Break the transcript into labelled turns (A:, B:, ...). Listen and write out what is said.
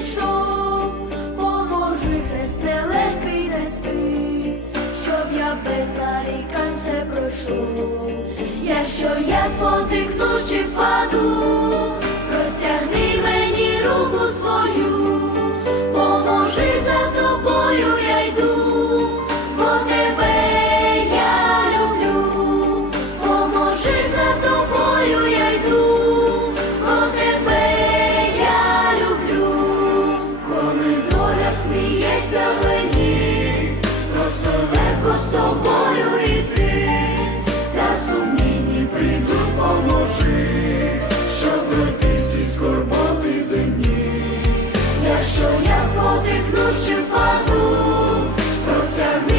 A: прийшов, поможи хрест нелегкий нести, щоб я без нарікань все пройшов. Якщо я спотикнусь чи впаду, простягни мені руку свою, пройти всі скорботи земні. Якщо я спотикнусь чи впаду, простягни